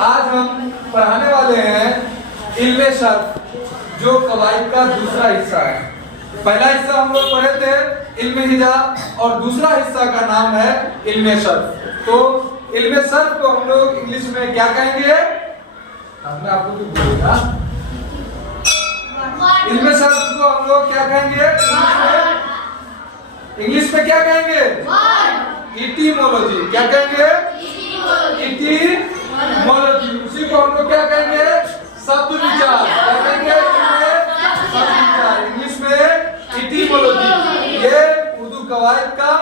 आज हम पढ़ाने वाले हैं इल्मे शर्फ, जो कवायद का दूसरा हिस्सा है। पहला हिस्सा हम लोग पढ़े थे इल्मे हिजा, और दूसरा हिस्सा का नाम है इल्मे शर्फ। तो इल्मे शर्फ को हम लोग इंग्लिश में क्या कहेंगे? हमने आपको भी बोला, इल्मे शर्फ को हम लोग क्या कहेंगे इंग्लिश में क्या कहेंगे? इटीमोलॉजी। क्या कहेंगे? इटीमोलॉजी। उसी को हम लोग क्या कहेंगे? शब्द विचार। क्या कहेंगे? शब्द विचार। इंग्लिश में इटीमोलॉजी। ये उर्दू कवायद का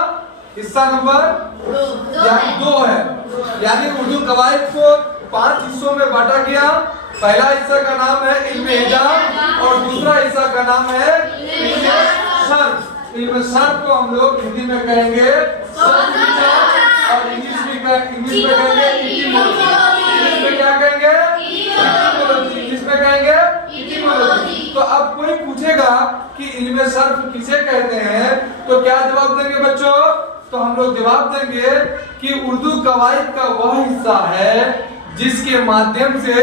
हिस्सा नंबर 2 है। यानी उर्दू कवायद को 5 हिस्सों में बांटा गया। पहला हिस्सा का नाम है इल्मे हिजा और दूसरा हिस्सा का नाम है इल्मे शर्फ। इल्मे शर्फ को हम लोग हिंदी में कहेंगे शब्द विचार और इंग्लिश में कहेंगे इटीमोलॉजी। इंग्लिश में क्या कहेंगे? इटीमोलॉजी। इंग्लिश में कहेंगे इटीमोलॉजी। तो अब कोई पूछेगा कि इल्मे शर्फ किसे कहते हैं, तो क्या जवाब देंगे बच्चों? तो हम लोग जवाब देंगे कि उर्दू कवायद का वह हिस्सा है जिसके माध्यम से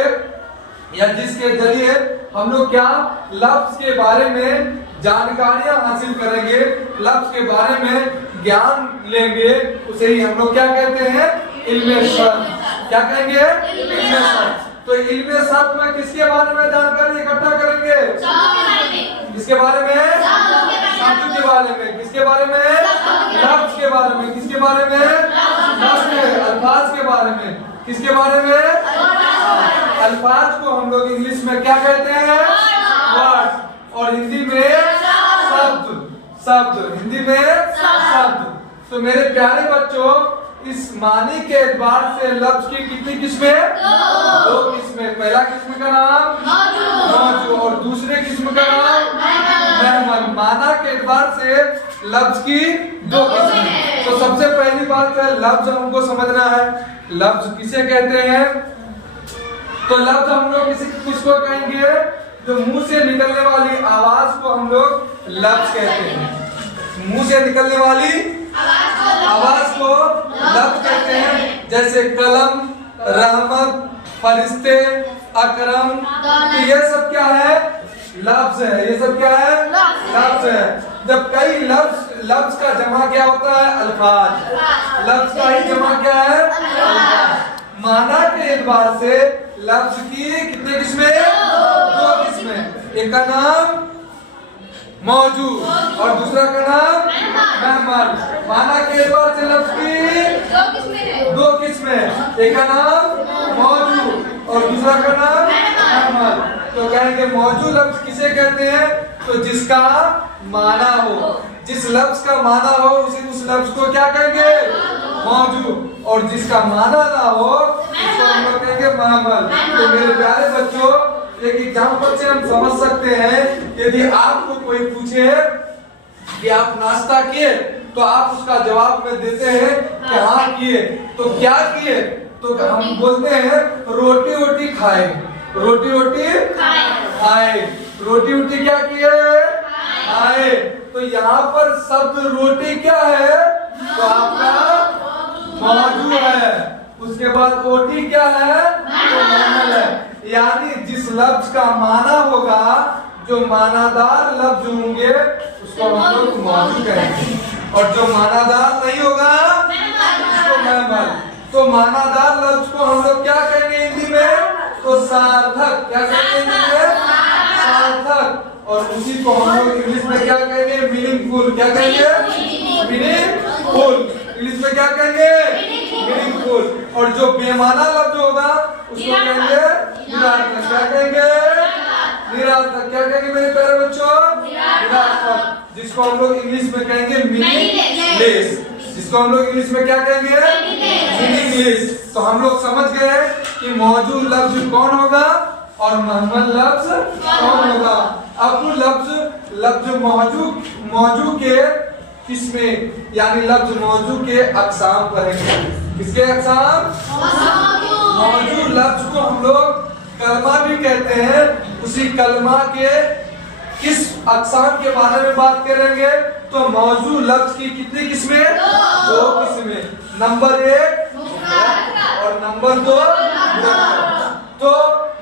या जिसके जरिए हम लोग क्या लफ्ज के बारे में जानकारियां हासिल करेंगे, लफ्ज के बारे में ज्ञान लेंगे, उसे ही हम लोग क्या कहते हैं? इल्मे शर्फ। क्या कहेंगे? इल्मे शर्फ। तो इल्मे शर्फ में किसके बारे में जानकारी इकट्ठा करेंगे? किसके बारे में? शब्द के बारे में। किसके बारे में? लफ्ज के बारे में। किसके बारे में? लफ्ज के, अल्फाज के बारे में। किसके बारे में? अल्फाज को हम लोग इंग्लिश में क्या कहते हैं? वर्ड। और हिंदी में शब्द। शब्द हिंदी में शब्द। तो मेरे प्यारे बच्चों, इस मानी के एतबार से लफ्ज की कितनी किस्में? 2 किस्में। पहला किस्म का नाम मौजू और दूसरे किस्म का नाम महमल। माना के एतबार से लफ्ज की 2 किस्में। तो सबसे पहली बात है लफ्ज हमको समझना है। लफ्ज किसे कहते हैं? तो लफ्ज हम लोग किसको कहेंगे? जो मुंह से निकलने वाली आवाज को हम लोग लफ्ज कहते हैं। मुंह से निकलने वाली आवाज को लफ्ज कहते हैं। जैसे कलम, रहमत, फरिश्ते, अकरम। तो ये सब क्या है? लफ्ज है। ये सब क्या है? लफ्ज है। जब कई लफ्ज का जमा क्या होता है? अल्फाज। लफ्ज का ही जमा क्या है? अल्फाज। माना के एतबार से लफ्ज की कितने किस्में? 2 किस्में। एक का नाम मौजू और दूसरा का नाम महमल। माना के एतबार से लफ्ज की 2 किस्में। एक का नाम मौजू और दूसरा का नाम महमल। तो कहेंगे मौजू लफ्ज किसे कहते हैं? तो जिसका माना हो। जिस लफ्ज का माना हो उस लफ्ज को क्या कहेंगे? मौजू। और जिसका माना ना हो उसको हम लोग कहेंगे महमल। तो मेरे प्यारे बच्चों, एक एग्जाम्पल से हम समझ सकते हैं, यदि आपको कोई पूछे कि आप नाश्ता किए, तो आप उसका जवाब में देते हैं कि हाँ किए। तो क्या किए? तो हम बोलते हैं रोटी रोटी खाए। रोटी रोटी खाए। रोटी रोटी क्या किए? खाए। तो यहाँ पर शब्द रोटी क्या है? तो आपका मौजू है। उसके बाद ओटी क्या है? तो महमल है। यानी जिस लफ्ज का माना होगा, जो मानादार लफ्ज होंगे, उसको हम लोग मौजू कहेंगे, और जो मानादार नहीं होगा उसको महमल। तो मानादार लफ्ज को हम लोग क्या कहेंगे हिंदी में? तो सार्थक। क्या कहेंगे हिंदी में? सार्थक। और उसी को हम लोग इंग्लिश में क्या कहेंगे? मीनिंगफुल। क्या कहेंगे? मीनिंगफुल। इंग्लिश में क्या कहेंगे? मीनिंगफुल। और जो बेमाना लफ्ज होगा उसको कहेंगे निरार्थक। क्या कहेंगे? निरार्थक। क्या कहेंगे मेरे प्यारे बच्चों? निरार्थक। जिसको हम लोग इंग्लिश में कहेंगे मीनिंगलेस। जिसको हम लोग इंग्लिश में क्या कहेंगे? मीनिंगलेस। तो हम लोग समझ गए कि मौजू लफ्ज कौन होगा और महमल लफ्ज कौन होगा। अब लफ्ज मौजू के किस्में यानी लफ्ज मौजू के अक़साम पढ़ेंगे। किसके अक़साम? मौजू लफ्ज को हम लोग कलमा भी कहते हैं। उसी कलमा के किस अक़साम के बारे में बात करेंगे? तो मौजू लफ्ज की कितनी किस्में? 2 किस्में। नंबर 1 और नंबर 2 तो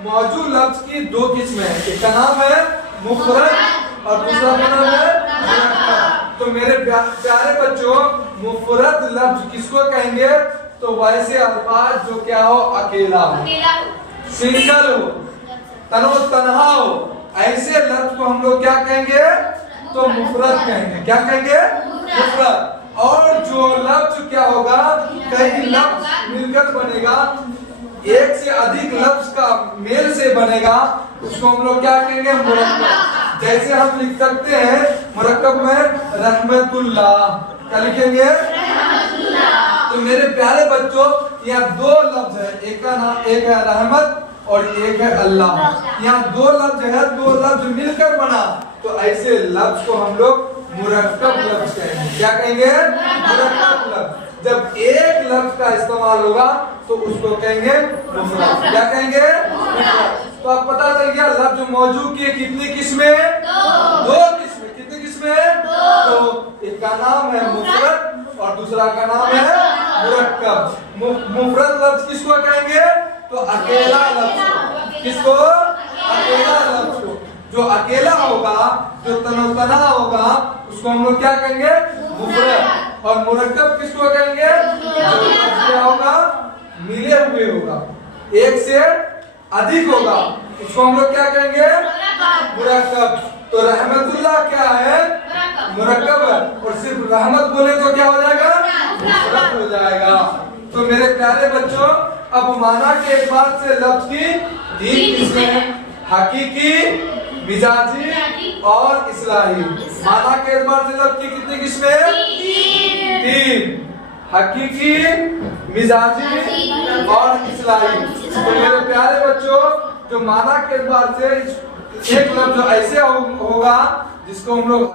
मौजूद लफ्ज की दो किस्में हैं, एक का नाम है मुफरद और दूसरा का नाम है मुरक्कब। तो मेरे प्यारे बच्चों, मुफरद लफ्ज किसको कहेंगे? तो वैसे अल्फाज जो क्या हो, अकेला हो, सिंगल हो, तनो तन्हा हो, ऐसे लफ्ज को हम लोग क्या कहेंगे? तो मुफरद कहेंगे। क्या कहेंगे? मुफरद। और जो लफ्ज क्या होगा, कई लफ्ज मिलकर बनेगा, एक से अधिक लफ्ज का मेल से बनेगा, उसको हम लोग क्या कहेंगे? मुरक्कब। जैसे हम लिख सकते हैं मुरक्कब में रहमतुल्लाह, क्या लिखेंगे? तो मेरे प्यारे बच्चों, यहाँ दो लफ्ज है, एक का नाम, एक है रहमत और एक है अल्लाह। यहाँ दो लफ्ज है, दो लफ्ज मिलकर बना, तो ऐसे लफ्ज को हम लोग मुरक्कब लफ्ज कहेंगे। क्या कहेंगे? मुरक्कब लफ्ज। जब एक लफ्ज का इस्तेमाल होगा तो उसको कहेंगे मुफरद। क्या कहेंगे? मुफरद। तो अब पता चल गया लफ्ज मौजूद की कितनी किस्में? दो किस्में। कितनी किस्में? तो एक का नाम है मुफरद और दूसरा का नाम है मुरक्कब। मुफरद लफ्ज किसको कहेंगे? तो अकेला लफ्ज। किसको? अकेला लफ्ज को। जो अकेला होगा, जो तनोतना होगा, उसको हम लोग क्या कहेंगे? मुफरद। और मुरक्कब किसको कहेंगे? जो लफ्ज क्या होगा? मिले हुए होगा, एक से अधिक होगा, उसको हम लोग क्या कहेंगे? मुरक्कब। तो रहमतुल्लाह क्या है? मुरक्कब है। और सिर्फ रहमत बोले तो क्या हो जाएगा? मुफरद हो जाएगा। तो मेरे प्यारे बच्चों, अब माना के एतबार से लफ्ज की तीन किस्में हैं, हकीकी, मिजाजी और इस्लाही। माना के एतबार से लफ्ज की कितनी किस्में? तीन। हकीकी, मिजाजी और इस्लाही। तो मेरे प्यारे बच्चों, जो माना के एतबार से एक लफ्ज ऐसे होगा जिसको हम लोग